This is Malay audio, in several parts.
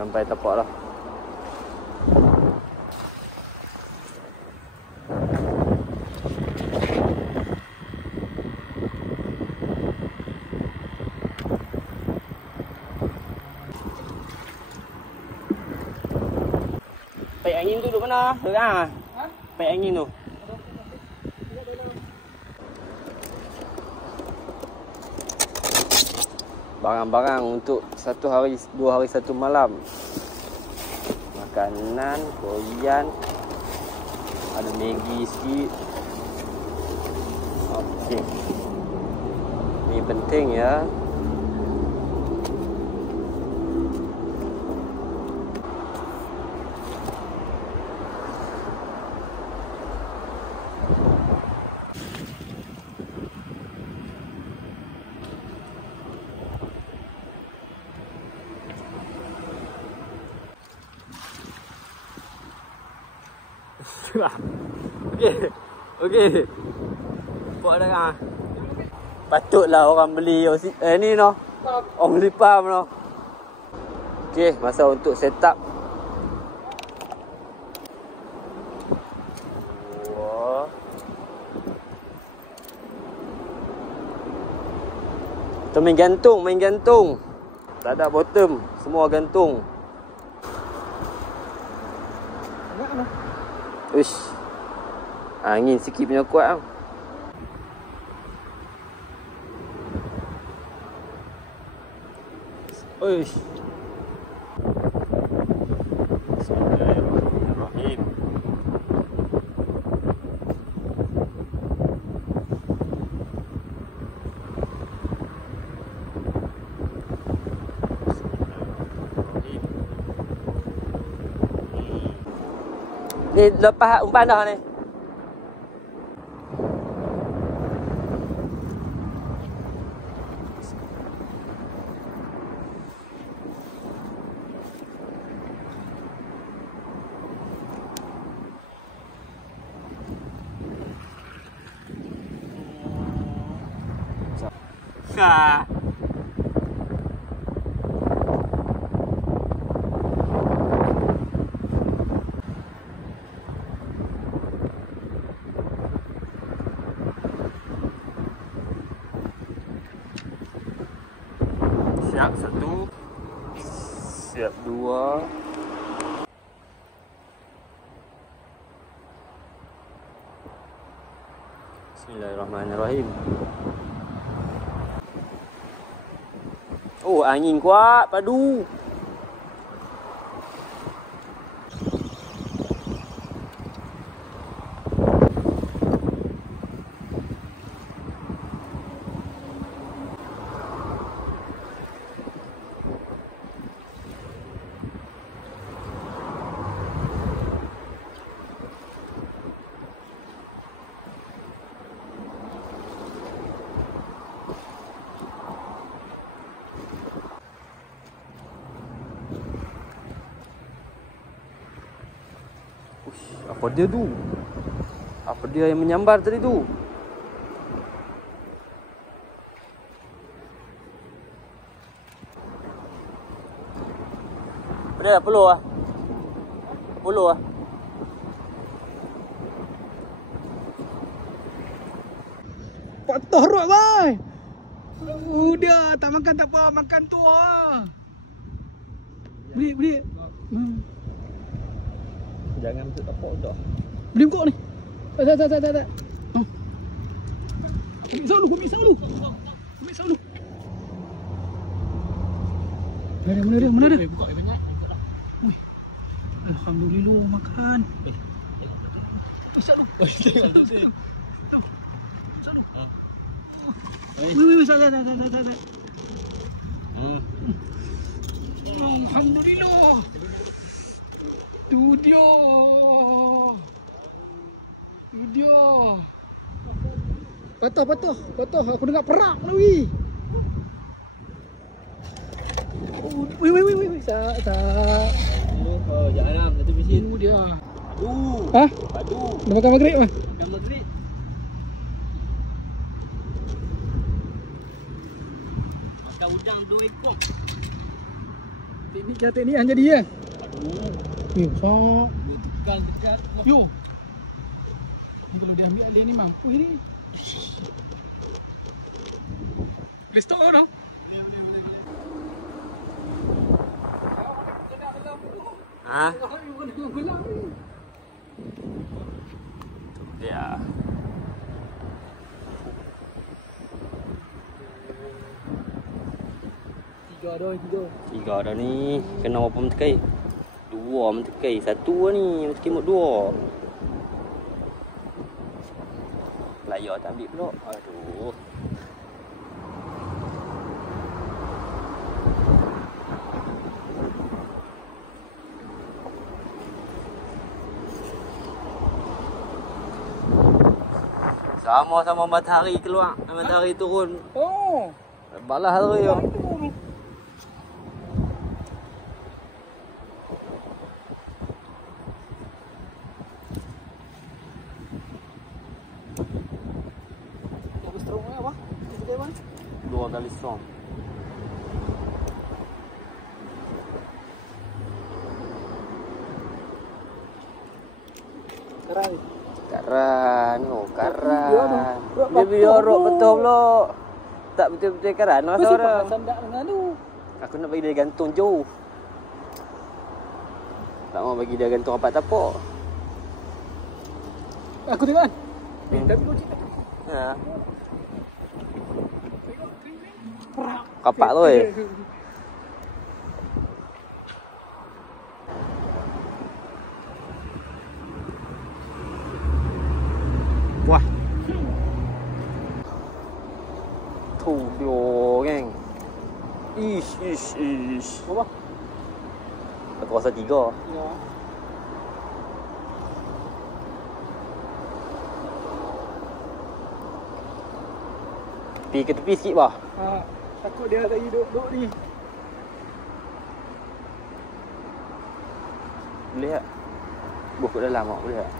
sampai tapak lah. Paik angin tu duduk mana? Ha? Paik angin tu. Barang-barang untuk 1 hari 2 hari 1 malam. Makanan, Korean. Ada Maggi sikit. Okey. Ini penting ya. Okey. Buat dah. Patutlah orang beli ni noh. Orang beli pam noh. Okey, masa untuk set up. Tu main gantung. Tak ada bottom, semua gantung. Uish. Angin sikit punya kuat tau. Uish. Bismillahirrahmanirrahim. Ni lepas umpan dah ni. Ka. Siap 1. Siap 2. Bismillahirrahmanirrahim. Oh, angin kuat padu. Apa dia tu? Apa dia yang menyambar tadi tu? Apa dia? Peluh ah? Peluh ah? Patah rot bhai. Dia tak makan tak apa, makan tu ah. Beli. Jangan untuk tapak dah. Beli kok ni. Tak. Oh. Ambil selalu. Mana dia? Buka dia banyak. Ui. Alhamdulillah makan. Selalu. Selalu. Wih, salah. Alhamdulillah. Tu dia. Patah. Aku dengar perak lagi. Wih. Tak. Oh, jangan satu mesin. Tu dia. Padu. Hah? Padu. Dah makan maghrib mah? Makan maghrib. Makan udang 2 ekor. Teknik yang jadi ya. So Tekan. yo. Ni kalau dia ambil alih ni mampu ni. Boleh stop dah. Ha? Ya. Tiga dah ni. Kena berapa mentekai? 2 mentekai. 1 lah ni. Mentekai mut 2. Layar tak ambil pula. Aduh. Sama-sama matahari keluar. Matahari turun. Oh. Balas tu yo. Apa? 2 kali strong. Karan. Dia biorok betul pula. Tak betul-betul karan lah seorang. Sandak dengan tu. Aku nak bagi dia gantung jauh. Tak mau bagi dia gantung rapat tapak. Aku tengok kan. Tapi kau cik. Ha. Kapak tu Wah. Tu dia geng. Ish. Apa? Aku rasa 3. Ya. Pergi ke tepi sikit bah. Ha, takut dia tak duduk ni. Boleh tak? Buh kat dalam tak? Boleh tak?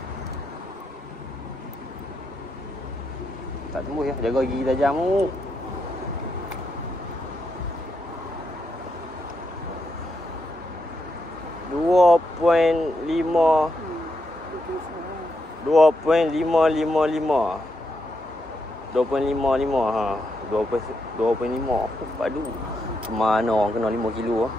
Tak tembus ya, jaga gigi tajam tu. .555 ha. 2.5 padu. Mana orang kena 5 kilo ah.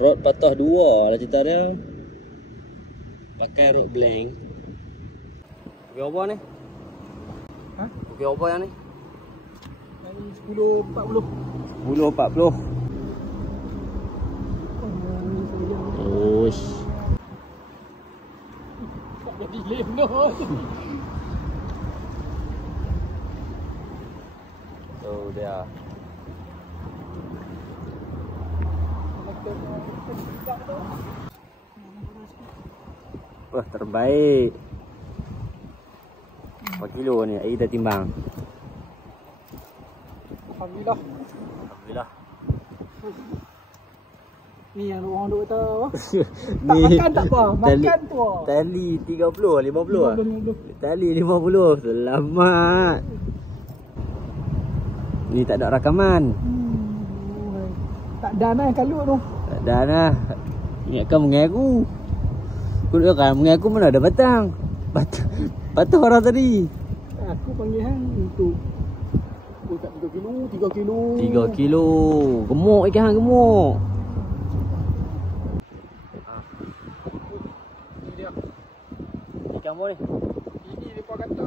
Rod patah 2 lah cerita dia. Pakai rod blank. Okey apa ni? Ha? Okey apa yang ni? Yang 10.40. 10.40. Oish. Tak jadi lem dah. Tu dia. Wah, terbaik. Berapa kilo ni? Air dah timbang. Alhamdulillah. Alhamdulillah. Ni yang orang duk kata apa? Tak makan tak apa, makan tu. Tali 30, 50 ah. 50. Tali 50. Selamat. Ni tak ada rakaman. Tak dan lah kalut tu. Tak ada lah. Ingatkan mengaku. Aku nak kan mengaku mana ada batang. Patah orang tadi. Aku panggil hang untuk tak 3 kilo, 3 kilo. 3 kilo. Gemuk ikan gemuk. Ni dia. Ikan apa ni? Ini depa kata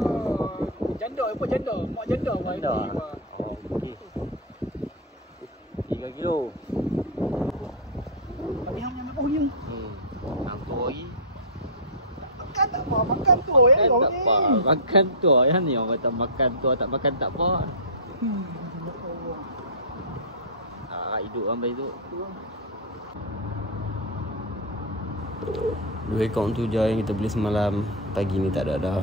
janda, apa janda? Mak janda wai. Janda. Oh, okey. 3 kilo. Bagi hang yang bau ni. Hang tu lagi. Makan tak apa, makan tu ya. Makan tak apa. Makan tu ya ni orang kata makan tu, tak makan tak apa. Hidup ambil tu. 2 ekor tu je yang kita beli semalam. Pagi ni tak ada dah.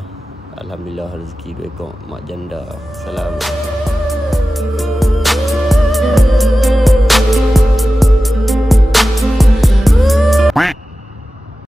Alhamdulillah rezeki 2 ekor mak janda. Salam.